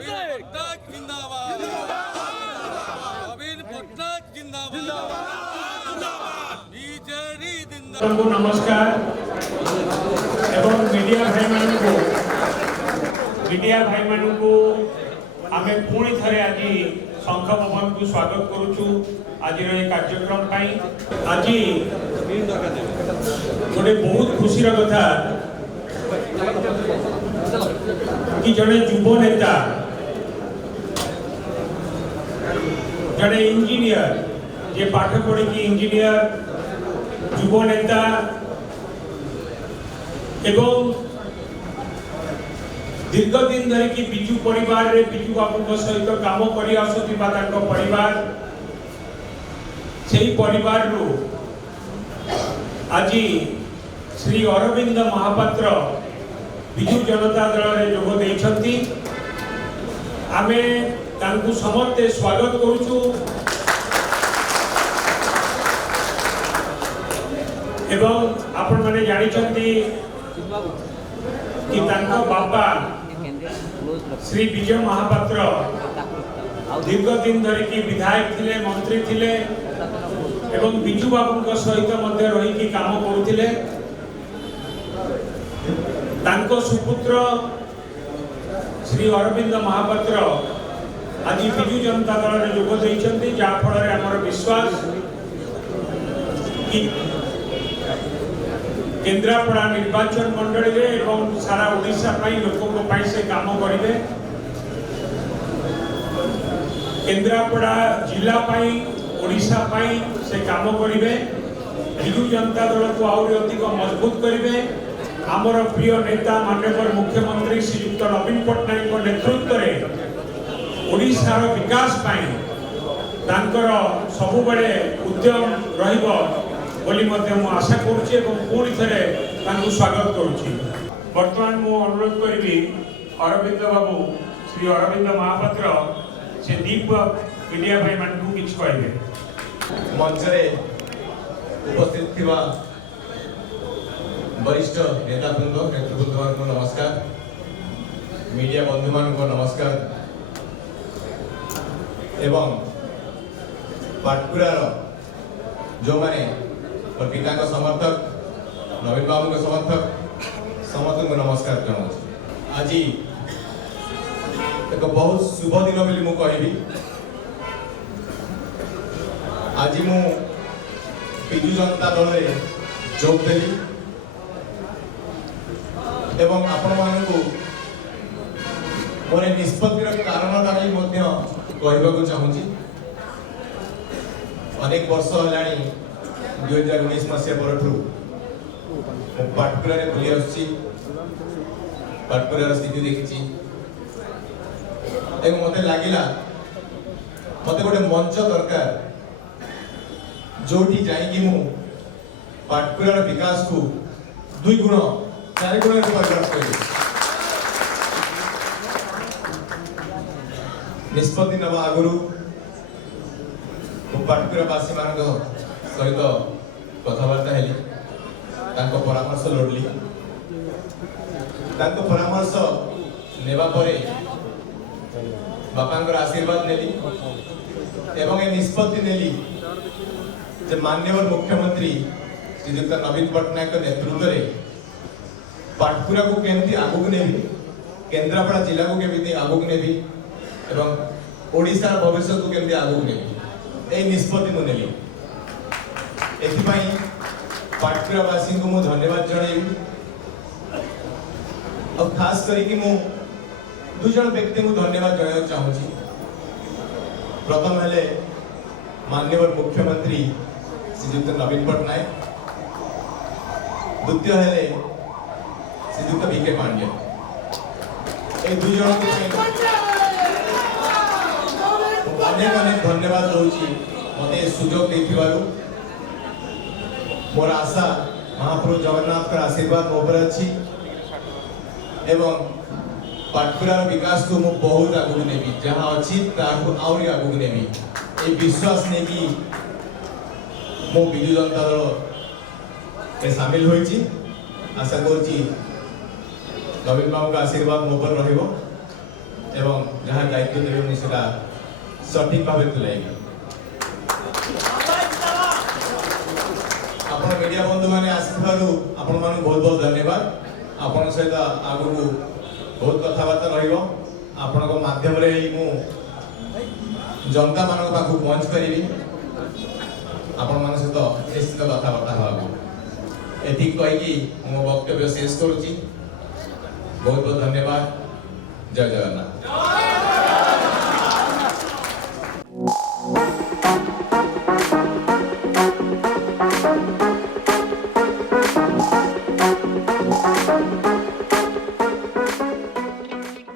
पट्टनायक जिंदाबाद नवीन पट्टनायक जिंदाबाद बीजेडी जिंदाबाद। नमस्कार एवं मीडिया भाई मानू को आमे पुणी थरे आज शंख भवन को स्वागत करूछु। आज कार्यक्रम आज गोटे बहुत खुशी कथा कि जड़े युव नेता जड़े इंजीनियर जे पाठ पढ़ी इंजीनियर युव नेता एवं दीर्घ दिन धरिकी बिजू परिवार रे बिजू बाबू सहित काम कर परिवार से परिवार रू आज श्री अरविंद महापात्र बिजू जनता दल रे जोग देइछंती। आमे तांकु समस्ते स्वागत करूछु एवं आपण माने जानिछंती कि तांका बाबा श्री विजय महापात्र दीर्घ दिन धरिकी विधायक थिले मंत्री थिले एवं बिजू बाबू सहित मध्य रही काम करुथिले। तांको सुपुत्र श्री अरविंद महापात्र आज बिजू जनता दल में जोग देइछंती, जा फल आमर विश्वास कि केन्द्रापड़ा निर्वाचन मंडली रे एवं सारा ओडिशा पाई लोकों पाई से काम करिवे। केन्द्रापड़ा जिला पाई ओडिशा पाई से काम करिवे। बिजू जनता दल को आउरी अधिक मजबूत करिवे। आमर प्रिय नेता माननीय मुख्यमंत्री श्रीयुक्त नवीन पट्टनायक नेतृत्व में ओडिशार विकास पाई तांकर सबु बेले उद्यम रहिबो बोली मध्य मु आशा करुछि एवं पुणी थरे तांकु स्वागत करुछि। वर्तमान मु अनुरोध करिबी अरविंद बाबू श्री अरविंद महापात्र से दीप मीडिया भाई मानकु किछ कहबे। मंच रे उपस्थित थिबा वरिष्ठ नेताबृंद नेतृबृंद को नमस्कार, मीडिया बंधु मान को नमस्कार एवं पाटकुरार जो माने पिता को समर्थक नवीन बाबू को समर्थक समस्त को नमस्कार जनाऊँ। आज एक बहुत शुभ दिन बोली मु कहबी। आज मु बिजू जनता दल रे जोग देली एवं आपण मानकु मोर निष्पत्तिर कारण कहबा चाहूँगी। अनेक वर्ष है 2019 मसीहा परठू पाटकुरा बुली आसी पाटकुरार स्थिति देखी मत लगिला मत गोटे मंच दरकार जोटी जाइकी मु पाटकुरार विकास को 2 गुण 4 गुण परिवर्तन करी निष्पत्ति नवा आगुरु पाटकुरावासी मान सहित कथबार्ता हेली परामर्श लोडली परामर्श नेबा परे बापांकर आशीर्वाद नेली एवं ए निष्पत्ति नेली जे माननीय मुख्यमंत्री श्रीयुक्त नवीन पट्टनायक नेतृत्व में पाटकुरा को केमती आगुक नेबी केन्द्रापड़ा जिला को केमती आगुक नेबी एवं ओडिशा भविष्य को केमती आगुक नेबी ए निष्पत्ति मु नेली। एथिपाई पाटकुरावासी को मु धन्यवाद जणाइबी और खास करिकि मु 2 जण व्यक्ति को धन्यवाद जणाइबा चाहूची। प्रथम हेले माननीय मुख्यमंत्री श्रीयुक्त नवीन पट्टनायक, द्वितीय हेले श्रीयुक्त वीके पांड्या। ए 2 जण अनेक अनेक धन्यवाद दूची मते सुजोग देथिबारु। मोर आशा महाप्रभु जगन्नाथ का आशीर्वाद मो पर अछि एवं पाटकुरार विकास को मु बहुत आगु नेबी जहां अछि ताकु आउरी आगु नेबी ए विश्वास ने कि मो बिजू जनता दल में शामिल होइछि। आशा करछि नवीन बाबू का आशीर्वाद मो पर रहिबो एवं जहाँ दायित्व देवे सेटा सठिक भाव तुलाइबे आपण मीडिया बंधु माने आसिथारु आपण मानु बहुत बहुत धन्यवाद आपण सहित आगु बहुत कथाबार्ता रहिबो आपण को माध्यम रे मु जनता मान पाखु पहुंच करी आपण मान सहित निश्चित कथाबार्ता हबो एथि कहि कि मो वक्तव्य शेष करूची बहुत बहुत धन्यवाद जय जगन्नाथ।